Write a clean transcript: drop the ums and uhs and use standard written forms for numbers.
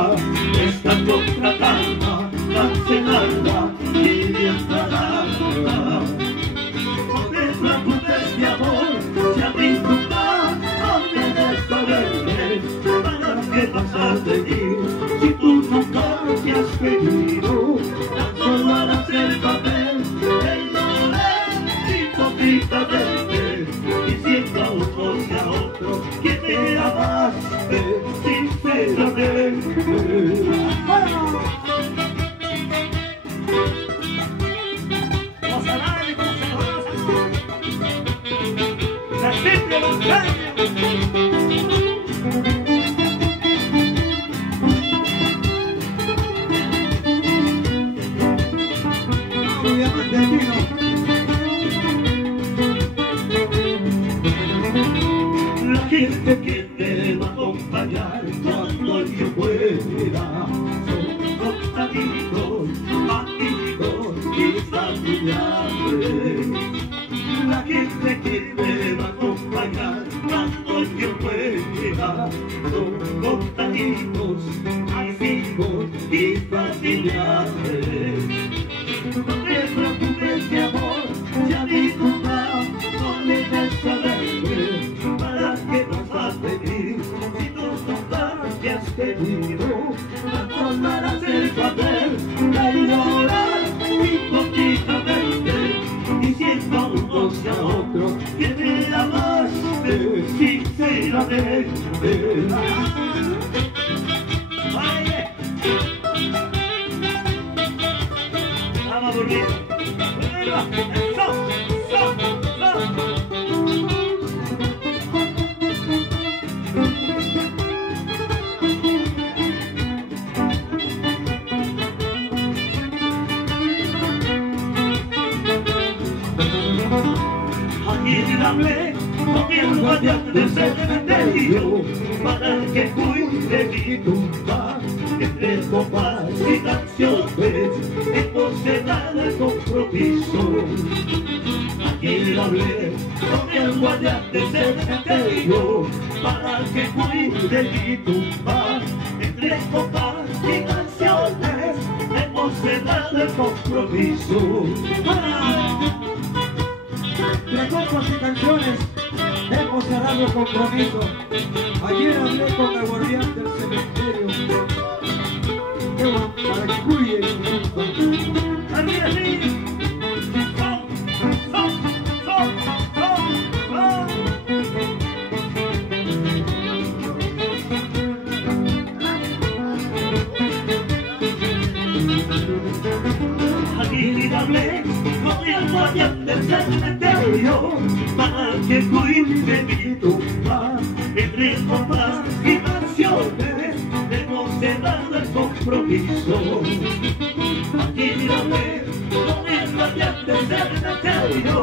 vida está contratada, cancelada y bien parada. No te preocupes, mi amor, si a mí tu plan no debes saber para qué vas a venir si tú nunca te has querido. Tan solo harás el papel del dolor hipócritamente, diciendo a uno y a otro que me amaste sinceramente. La gente que me va a acompañar cuando yo muera son amigos, amigos y familiares. La gente que me va a acompañar cuando yo muera son amigos, amigos y familiares. No te preocupes, mi amor, si a mi culpa no le des saber para qué nos vas a venir si tú nunca te has querido. No tomarás el papel de llorar hipócritamente, diciendo a unos y a otros que me amaste sinceramente. Vamos a dormir. Ayer hablé con el guardián del cementerio para que cuide mi tumba. Entre copas y canciones hemos dado el compromiso. Ayer hablé con el guardián del cementerio para que cuide mi tumba. Entre copas y canciones hemos dado el compromiso. Entre copas y canciones hemos cerrado el compromiso. Ayer hablé con el guardián del cementerio para que cuide mi tumba. Ayer hablé con el guardián del cementerio para que cuide mi tumba. Entre copas y canciones hemos cerrado el compromiso. Ayer hablé con el guardián del cementerio